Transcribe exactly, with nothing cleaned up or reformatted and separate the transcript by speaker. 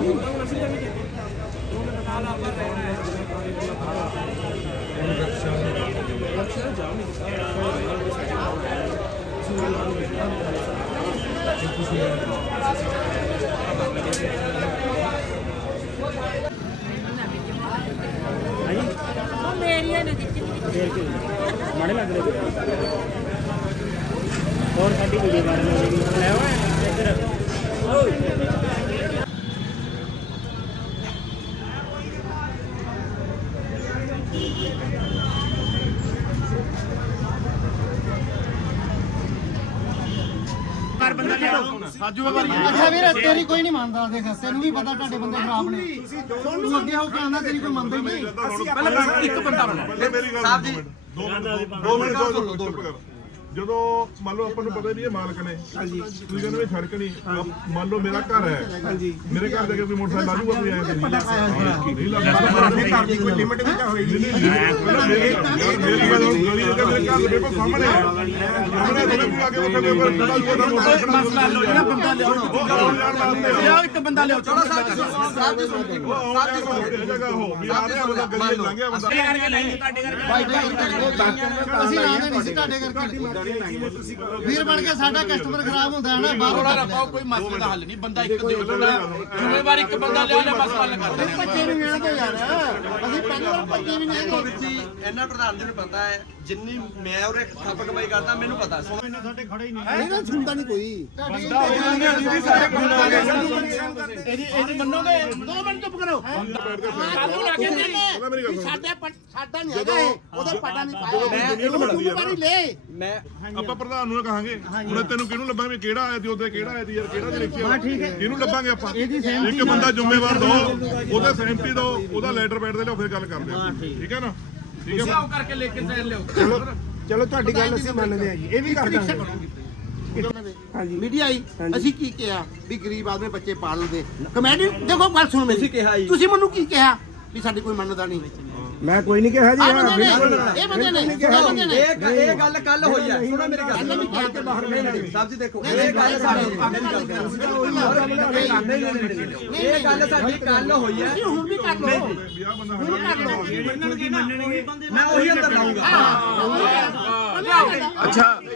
Speaker 1: माड़े लग रहे और साड़ी वीडियो बन
Speaker 2: अच्छा वीर तेरी कोई नहीं मानता देख तेनू भी पता ਤੁਹਾਡੇ ਬੰਦੇ ਖਰਾਬ ਨੇ ਤੂੰ ਅੱਗੇ ਹੋ ਕੇ ਆਂਦਾ ਤੇਰੀ ਕੋਈ ਮੰਨਦਾ ਹੀ ਨਹੀਂ
Speaker 3: ਪਹਿਲਾਂ ਇੱਕ ਬੰਦਾ ਬਣਾ ਸਾਹਿਬ ਜੀ ਦੋ ਮਿੰਟ ਦੋ ਮਿੰਟ ਦੋ ਮਿੰਟ ਜਦੋਂ ਮੰਨ ਲਓ ਆਪਾਂ ਨੂੰ ਪਤਾ ਵੀ ਇਹ ਮਾਲਕ ਨੇ ਹਾਂਜੀ ਤੁਸੀਂ ਕਹਿੰਦੇ ਵੀ ਸੜਕ ਨਹੀਂ ਮੰਨ ਲਓ ਮੇਰਾ ਘਰ ਹੈ ਹਾਂਜੀ ਮੇਰੇ ਘਰ ਦੇ ਕੋਈ ਮੋਟਰਸਾਈਕਲ ਲਾ ਜੂਗਾ ਕੋਈ ਆਇਆ ਨਹੀਂ ਲੱਗਦਾ ਫਿਰ ਘਰ ਦੀ ਕੋਈ ਲਿਮਿਟ ਵੀ ਤਾਂ ਹੋਏਗੀ ਮੇਰੀ ਗੱਲ ਗਲੀ ਦੇ ਮੇਰੇ ਘਰ ਦੇ ਕੋਲ ਸਾਹਮਣੇ ਹੈ ਸਾਹਮਣੇ ਥੋੜੇ ਵੀ ਆ ਕੇ ਉੱਥੇ ਦੇ ਉੱਪਰ ਮਸਲਾ ਲਓ ਜਿਹੜਾ ਬੰਦਾ ਲਿਆਓ ਲਿਆਓ ਇੱਕ ਬੰਦਾ ਲਿਆਓ ਚਲੋ ਸਾਹਿਬ ਜੀ ਸਾਹਿਬ ਜੀ ਜਗ੍ਹਾ ਹੋ ਵੀ ਆ ਰਿਹਾ ਬੰਦਾ ਗਲੀ ਲੰਘਿਆ ਬੰਦਾ ਕਰਕੇ ਨਹੀਂ ਤੁਹਾਡੇ ਕਰਕੇ
Speaker 2: ਅਸੀਂ ਲਾਉਂਦੇ ਨਹੀਂ ਸੀ ਤੁਹਾਡੇ ਕਰਕੇ ਵੀਰ ਬਣ ਕੇ ਸਾਡਾ ਕਸਟਮਰ ਖਰਾਬ ਹੁੰਦਾ ਹੈ ਨਾ ਬਾਹਰੋਂ
Speaker 4: ਰੱਖੋ ਕੋਈ ਮਸਲੇ ਦਾ ਹੱਲ ਨਹੀਂ ਬੰਦਾ ਇੱਕ ਦੇ ਜ਼ਿੰਮੇਵਾਰ ਇੱਕ ਬੰਦਾ ਲਿਆ ਲੈ ਬਸ ਹੱਲ ਕਰ ਦੇਣਾ
Speaker 2: ਭੱਜੇ ਨਹੀਂ ਆਣਾ ਤਾਂ ਯਾਰ ਅਸੀਂ ਪਹਿਲੀ ਵਾਰ ਭੱਜੇ ਵੀ ਨਹੀਂ
Speaker 5: ਵੀਰ ਜੀ ਇਹਨਾਂ ਪ੍ਰਧਾਨ ਜੀ ਨੂੰ ਪਤਾ ਹੈ ਜਿੰਨੀ ਮੈਂ ਉਰੇ ਖੱਪ ਕਮਾਈ ਕਰਦਾ ਮੈਨੂੰ ਪਤਾ
Speaker 2: ਇਹਨਾਂ ਸਾਡੇ ਖੜੇ ਹੀ ਨਹੀਂ ਇਹਨਾਂ ਸੁਣਦਾ ਨਹੀਂ ਕੋਈ
Speaker 4: ਇਹਦੀ ਇਹਦੀ ਮੰਨੋਗੇ ਦੋ ਮਿੰਟ ਚੁੱਪ ਕਰੋ
Speaker 2: ਕਾਬੂ ਲਾ ਕੇ ਸਾਡਾ ਸਾਡਾ ਨਹੀਂ ਹੈਗਾ ਇਹ ਉਹਦਾ ਪਤਾ ਨਹੀਂ ਪਾਇਆ ਮੈਂ ਜ਼ਿੰਮੇਵਾਰੀ ਲੈ
Speaker 5: ਮੈਂ
Speaker 3: ਆਪਾਂ ਪ੍ਰਧਾਨ ਨੂੰ ਕਹਾਂਗੇ ਹੁਣ ਤੈਨੂੰ ਕਿਹਨੂੰ ਲੱਭਾਂਗੇ ਕਿਹੜਾ ਆਇਆ ਤੇ ਉਹਦੇ ਕਿਹੜਾ ਆਇਆ ਤੇ ਯਾਰ ਕਿਹੜਾ ਤੇ ਲਿਖਿਆ ਇਹਨੂੰ ਲੱਭਾਂਗੇ ਆਪਾਂ ਇੱਕ ਬੰਦਾ ਜ਼ਿੰਮੇਵਾਰ ਦੋ ਉਹਦੇ ਸਹਿਮਤੀ ਦੋ ਉਹਦਾ ਲੈਟਰ ਪੈਡ ਦੇ ਲਿਓ ਫਿਰ ਗੱਲ ਕਰਦੇ ਆ ਠੀਕ ਹੈ ਨਾ ਠੀਕ ਹੈ
Speaker 4: ਆਓ ਕਰਕੇ ਲੈ ਕੇ ਚੱਲ ਲਿਓ
Speaker 6: ਚਲੋ ਚਲੋ ਤੁਹਾਡੀ ਗੱਲ ਅਸੀਂ ਮੰਨਦੇ ਆ ਜੀ ਇਹ ਵੀ ਕਰ ਦਾਂਗੇ
Speaker 2: ਹਾਂਜੀ ਮੀਡੀਆ ਆਈ ਅਸੀਂ ਕੀ ਕਿਹਾ ਵੀ ਗਰੀਬ ਆਦਮੀ ਬੱਚੇ ਪਾਲ ਲਦੇ ਕਮੇਟੀ ਦੇਖੋ ਗੱਲ ਸੁਣ ਮੇਰੀ ਤੁਸੀਂ ਮੈਨੂੰ ਕੀ ਕਿਹਾ ਵੀ ਸਾਡੀ ਕੋਈ ਮੰਨਦਾ ਨਹੀਂ
Speaker 6: ਮੈਂ ਕੋਈ ਨਹੀਂ ਕਿਹਾ ਜੀ
Speaker 2: ਇਹ ਬੰਦੇ ਨੇ ਇਹ ਬੰਦੇ ਨੇ
Speaker 5: ਇਹ ਇਹ ਗੱਲ ਕੱਲ ਹੋਈ ਹੈ ਸੁਣੋ ਮੇਰੀ ਗੱਲ ਸਾਹਿਬ ਜੀ ਦੇਖੋ ਇਹ ਗੱਲ ਸਾਡੀ ਇਹ ਗੱਲ ਸਾਡੀ ਕੱਲ ਹੋਈ ਹੈ
Speaker 2: ਹੁਣ ਵੀ ਕਰ ਲਓ ਹੁਣ ਕਰ ਲਓ
Speaker 5: ਮੈਂ ਉਹੀ ਅੰਦਰ ਲਾਉਂਗਾ
Speaker 2: ਅੱਛਾ